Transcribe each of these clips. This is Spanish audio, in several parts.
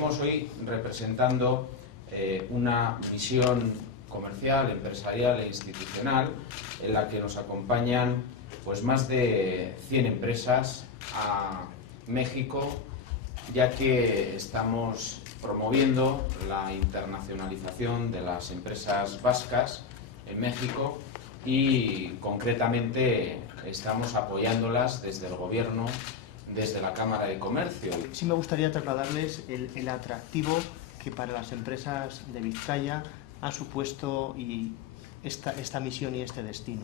Estamos hoy representando una misión comercial, empresarial e institucional en la que nos acompañan pues más de 100 empresas a México, ya que estamos promoviendo la internacionalización de las empresas vascas en México y concretamente estamos apoyándolas desde el Gobierno, desde la Cámara de Comercio. Sí me gustaría trasladarles el atractivo que para las empresas de Vizcaya ha supuesto esta misión y este destino.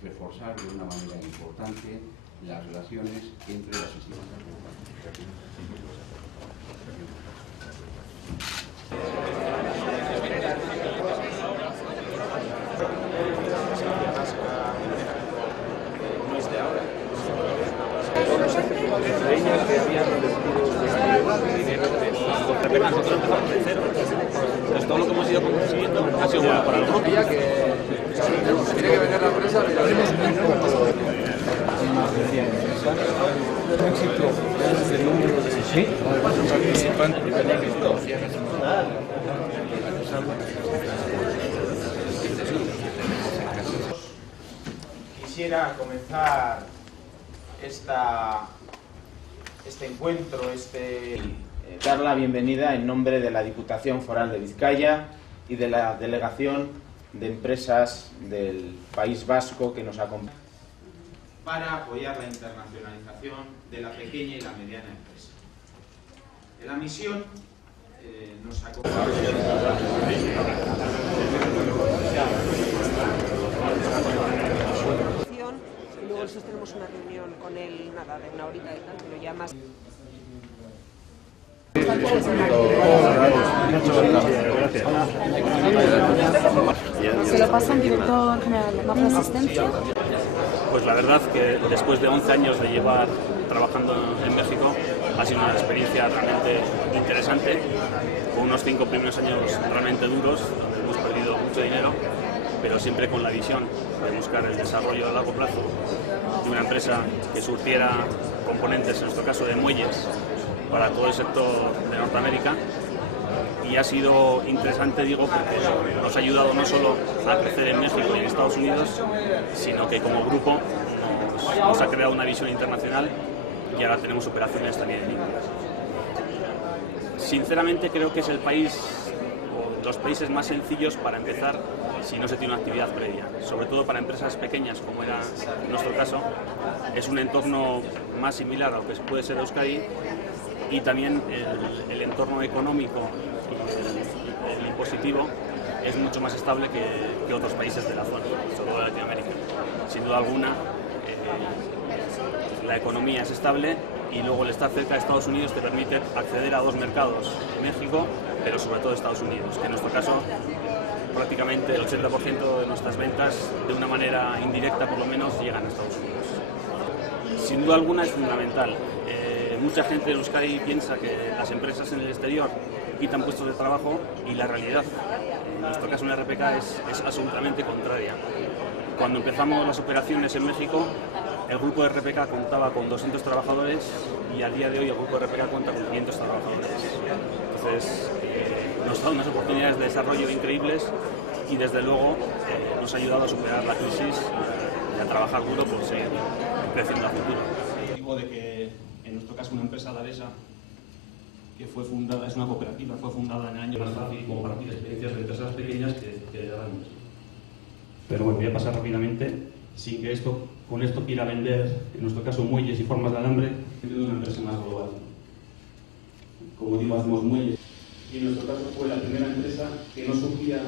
Reforzar de una manera importante las relaciones entre las instituciones. Nosotros empezamos de cero. Entonces todo lo que hemos ido consiguiendo ha sido bueno para el grupo. Tiene que vender la empresa. Quisiera comenzar este encuentro, dar la bienvenida en nombre de la Diputación Foral de Vizcaya y de la Delegación de Empresas del País Vasco que nos acompaña para apoyar la internacionalización de la pequeña y la mediana empresa. En la misión nos acompaña. Y luego nosotros tenemos una reunión con él, nada, de una horita y tal, pero ya más. Se lo pasa al director general, más asistencia. Pues la verdad que después de 11 años de llevar trabajando en México ha sido una experiencia realmente interesante, con unos 5 primeros años realmente duros, donde hemos perdido mucho dinero, pero siempre con la visión de buscar el desarrollo a largo plazo de una empresa que surtiera componentes, en nuestro caso de muelles, para todo el sector de Norteamérica. Y ha sido interesante, digo, porque nos ha ayudado no solo a crecer en México y en Estados Unidos, sino que como grupo nos ha creado una visión internacional y ahora tenemos operaciones también en India. Sinceramente creo que es el país, o los países más sencillos para empezar si no se tiene una actividad previa. Sobre todo para empresas pequeñas, como era nuestro caso, es un entorno más similar a lo que puede ser Euskadi, y también el entorno económico y el impositivo es mucho más estable que otros países de la zona, sobre todo de Latinoamérica. Sin duda alguna, la economía es estable y luego el estar cerca de Estados Unidos te permite acceder a 2 mercados, México, pero sobre todo Estados Unidos, que en nuestro caso prácticamente el 80% de nuestras ventas, de una manera indirecta por lo menos, llegan a Estados Unidos. Sin duda alguna es fundamental. Mucha gente en Euskadi piensa que las empresas en el exterior quitan puestos de trabajo y la realidad, en nuestro caso en RPK, es absolutamente contraria. Cuando empezamos las operaciones en México, el grupo de RPK contaba con 200 trabajadores y a día de hoy el grupo de RPK cuenta con 500 trabajadores. Entonces, nos da unas oportunidades de desarrollo increíbles y desde luego nos ha ayudado a superar la crisis y a trabajar duro por seguir creciendo a futuro. Digo de que en nuestro caso una empresa alavesa que fue fundada, es una cooperativa, fue fundada en el año... Más fácil como para mí experiencias de empresas pequeñas que de grandes. Pero bueno, voy a pasar rápidamente, sin que con esto quiera vender, en nuestro caso, muelles y formas de alambre, de una empresa más global. Como digo, hacemos muelles. Y en nuestro caso fue la primera empresa que no surgía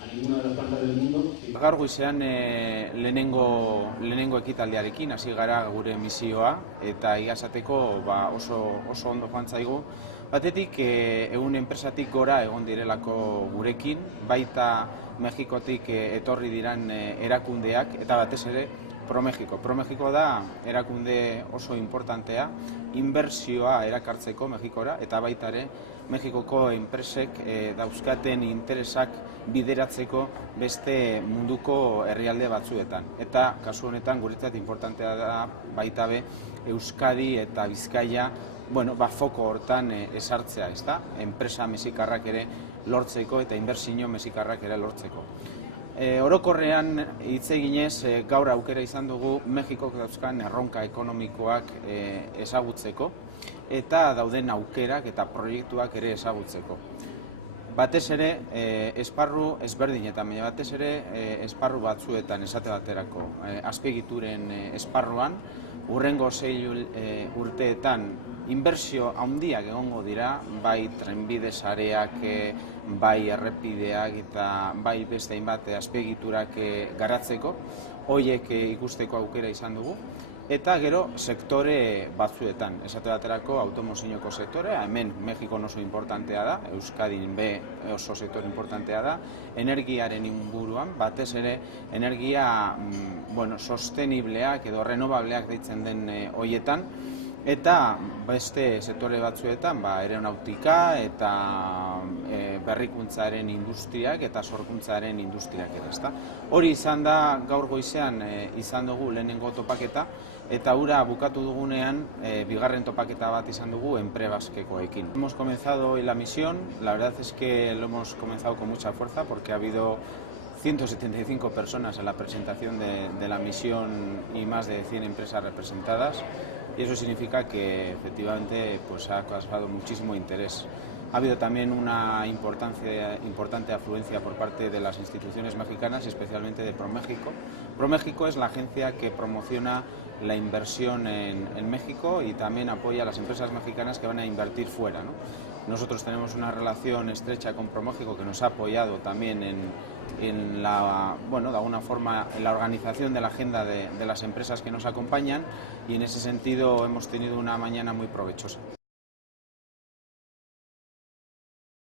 a ninguna de las plantas del mundo. Gaur goizean lehenengo ekitaldiarekin hasi gara gure misioa, eta igasateko oso ondo joan zaigu. Batetik, egun enpresatik gora egon direlako gurekin, baita Mexikotik etorri diran erakundeak, eta batez ere ProMéxico. ProMéxico da erakunde oso importantea, inbertsioa erakartzeko Mexikora, eta baita ere Mexikoko enpresek dauzkaten interesak bideratzeko beste munduko herrialde batzuetan. Eta kasu honetan guretzat importantea da baita be Euskadi eta Bizkaia foko hortan esartzea, ezta? Enpresa mexikarrak ere lortzeko eta inbertsio mexikarrak ere lortzeko. Orokorrean hitz eginez, gaur aukera izan dugu Mexikok dauzkan erronka ekonomikoak ezagutzeko eta dauden aukerak eta proiektuak ere ezagutzeko. Batez ere, esparru ezberdinetan, baina batez ere, esparru batzuetan esate baterako. Azpiegituren esparruan, hurrengo 6 urteetan inbertsio handiak egongo dira, bai trenbide sareak, bai errepideak eta bai beste hainbat azpiegiturak garatzeko, horiek ikusteko aukera izan dugu. Eta gero sektore batzuetan, esate baterako automozioko sektorea, hemen Mexikon oso importantea da, Euskadin be oso sektore importantea da, energiaren inguruan, batez ere energia sostenibleak edo renovableak deitzen den hoietan, eta beste sektore batzuetan aeronautika eta berrikuntzaren industriak eta sorkuntzaren industriak ere, ezta? Hori izan da gaur goizean izan dugu lehenengo topaketa, eta hura bukatu dugunean bigarren topaketa bat izan dugu Enprebaskekoekin. Hemos comenzado hoy la misión, la verdad es que lo hemos comenzado con mucha fuerza porque ha habido 175 personas en la presentación de la misión y más de 100 empresas representadas, y eso significa que efectivamente ha causado muchísimo interés. Ha habido también una importante afluencia por parte de las instituciones mexicanas y especialmente de ProMéxico. ProMéxico es la agencia que promociona la inversión en México y también apoya a las empresas mexicanas que van a invertir fuera, ¿no? Nosotros tenemos una relación estrecha con ProMéxico que nos ha apoyado también de alguna forma en la organización de la agenda de las empresas que nos acompañan, y en ese sentido hemos tenido una mañana muy provechosa.